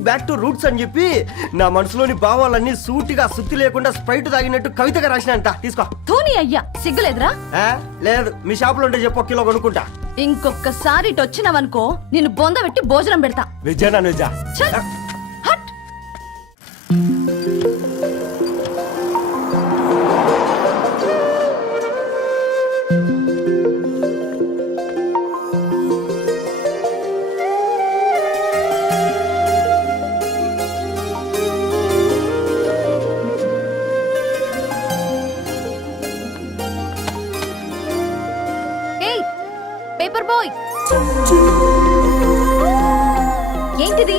Going back to roots అని చెప్పి నా మనసులోని భావాలన్నీ సూటిగా సుత్తి లేకుండా స్ప్రైట్ తాగినట్టు కవితగా రాసినంట తీసుకో. ధోని అయ్యా సిగ్గులేదురా? ఆ, లేదు. మీ షాప్లో ఉంటే చెప్పు ఒక కిలో కొనుక్కుంటా. ఇంకొకసారి ఇటు వచ్చినవనుకో నిన్ను బొంద పెట్టి భోజనం పెడతా. వెజ్జా నాన్ వెజ్జా ఛ! Paper boy. ఏంటిది?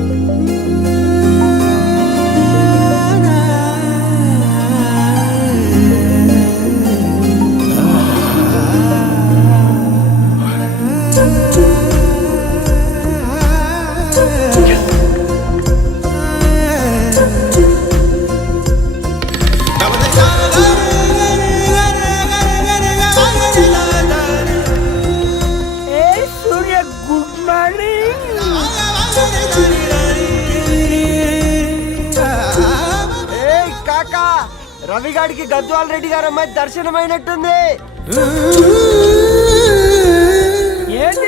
రవిగాడికి గద్వాల్ రెడ్డి గారు అమ్మాయి దర్శనమైనట్టుంది. ఏంటి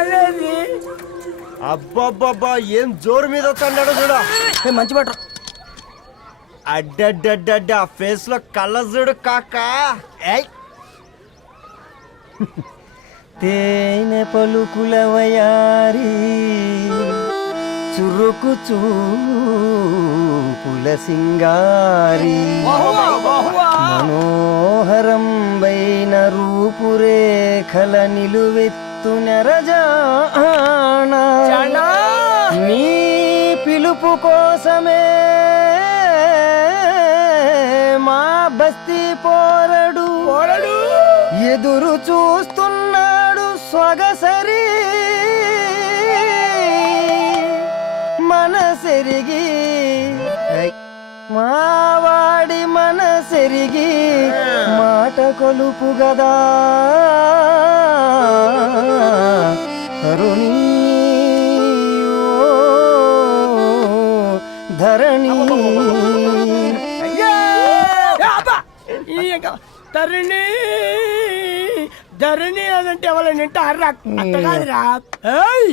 అనేది అబ్బబ్బబ్బా ఏం జోరు మీద వస్తున్నాడో చూడ. మంచి మాట. అడ్డడ్డడ్డ ఫేస్లో కళ్ళ చూడు కాకా. తేనె పలుకుల వయారి. చురుకు చూపుల సింగారి మనోహరం వైన రూపురేఖల నిలువెత్తు నెరజానా. నీ పిలుపు కోసమే మా బస్తీ పోరడు. ఎదురు చూస్తున్నాడు సొగసరి మనసెరిగి మావాడి మనసెరిగి మాట కొలుపు గదా. కరుణీ ఓ ధరణి తరుణి ధరణి అదంటే ఎవరైనా అర్రా అంత కాదురా. ఏయ్!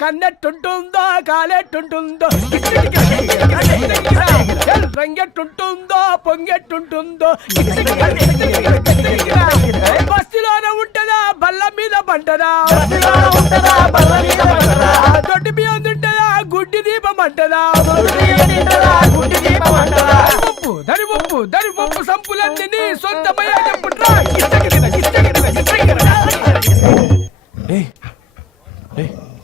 కన్నెట్టుంటుందో కాలెట్టుంటుందో. రంగెట్టుంటుందో పొంగెట్టుంటుందో. బస్సులోనే ఉంటదా బల్ల మీద పంటదా? దొడ్డి బియ్యం తింటదా గుడ్డి దీపం అంటదా? పప్పు దరి పప్పు దరి పప్పు సంపులన్నీ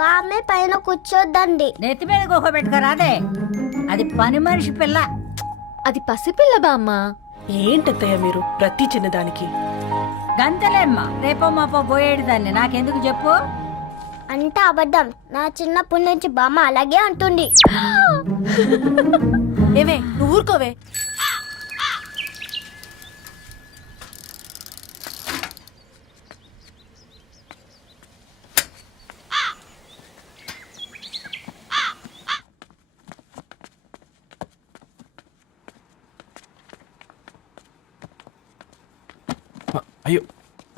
బామ్మే పైన కూర్చోద్దండి. నెత్తి మీద గుహ పెట్టుకోరాదే అది. పని మనిషి పిల్ల. అది పసిపిల్ల బామ్మ. ఏంటత్తయ్య మీరు ప్రతి చిన్నదానికి? గంతలేమ్మా రేపో మాపో పోయేడు దాన్ని. నాకెందుకు చెప్పు? అంటే అబద్ధం. నా చిన్నప్పటి నుంచి బామ్మ అలాగే అంటుంది. ఏమే నువ్వు ఊరుకోవే అయ్యో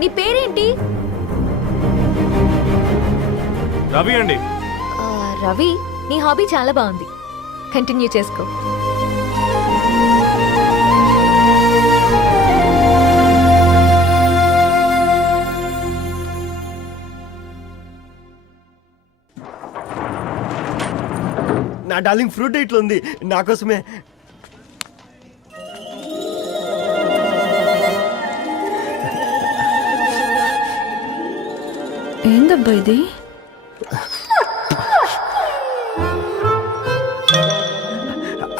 నీ పేరేంటి? రవి అండి. ఆ, రవి నీ హాబీ చాలా బాగుంది. కంటిన్యూ చేసుకో. నా డార్లింగ్ ఫ్రూట్ ఇట్లా ఉంది నా ఏందబ్బా ఇది?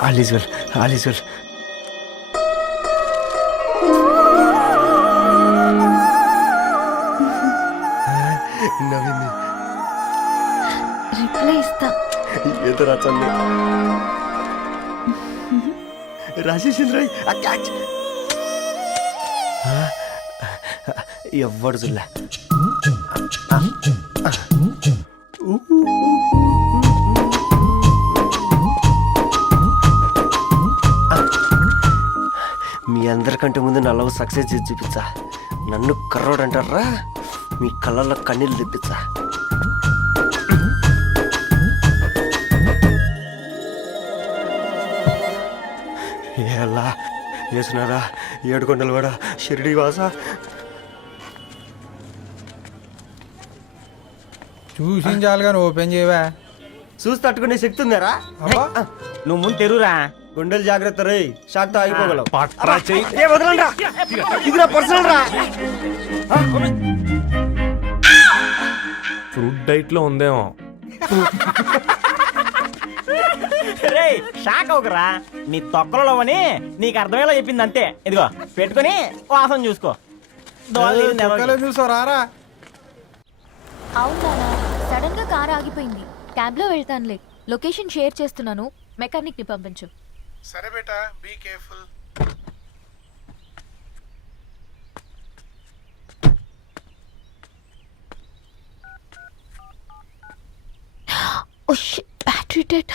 All is well all is well నవ్వింది రిప్లై ఇస్తా ఏదో రాచండి రాజేసింద్ర క్యాచ్ ఎవ్వడు చూడలే. మీ అందరికంటే ముందు నా లవ్ సక్సెస్ చేసి చూపించా. నన్ను కర్రోడు అంటారా మీ కళ్ళల్లో కన్నీళ్ళు తెప్పించా. ఎలా వేసినారా ఏడుకొండలు కూడా షిరిడి వాస చూసించాలి కానీ ఓపెన్ చేయవా. చూసి తట్టుకునే శక్తి ఉందారా. నువ్వు ముందు తెరురా. గుండెలు జాగ్రత్త రే షాక్తో ఆగిపోగలవు. ఏ వదలండ్రా ఇది నా పర్సనల్ రా. ఫ్రూట్ డైట్లో ఉందేమో. షాక్ అవకరా నీ తొక్కలలో అని నీకు అర్థమయ్యేలా చెప్పింది అంతే. ఇదిగో పెట్టుకొని వాసన చూసుకో. చూసారా అవునా? సడన్గా కార్ ఆగిపోయింది. క్యాబ్లో వెళ్తానులే. లొకేషన్ షేర్ చేస్తున్నాను. మెకానిక్ని పంపించు. సరే బేటా బీ కేర్ఫుల్. ఓ బ్యాటరీ డెడ్.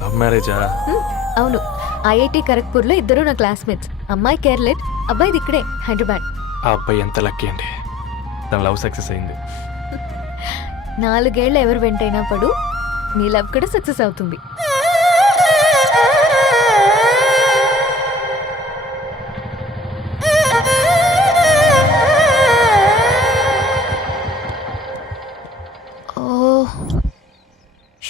లవ్ మ్యారేజా అవును. ఐఐటి ఖరగ్పూర్లో ఇద్దరు నా క్లాస్మేట్స్. అమ్మాయి కేర్లెట్ అబ్బాయిది ఇక్కడే హైదరాబాద్. ఆ అబ్బాయి ఎంత లక్కీ అండి. తన లవ్ సక్సెస్ అయింది. నాలుగేళ్ళు ఎవరు వెంటైనా పడు నీ లవ్ కూడా సక్సెస్ అవుతుంది.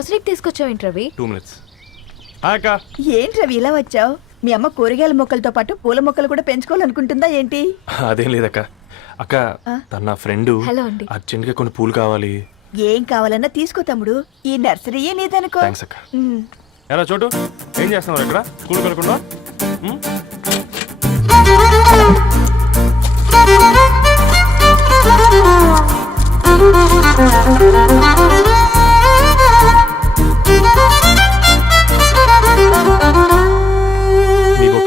నర్సరీకి తీసుకొచ్చావేంటి రవి? టూ మినిట్స్ అక్క. ఏంటి రవి ఇలా వచ్చావు? మీ అమ్మ కూరగాయల మొక్కలతో పాటు పూల మొక్కలు కూడా పెంచుకోవాలనుకుంటుందా ఏంటి? అదేం లేదక్క. అక్క తన నా ఫ్రెండ్. హలో అండి. అర్జెంట్గా కొన్ని పూలు కావాలి. ఏం కావాలన్నా తీసుకో తమ్ముడు. ఈ నర్సరీయే నీదనుకో. థ్యాంక్స్ అక్క. ఎలా చోటు ఏం చేస్తున్నావు ఇక్కడ? స్కూల్ కలకుండా మీ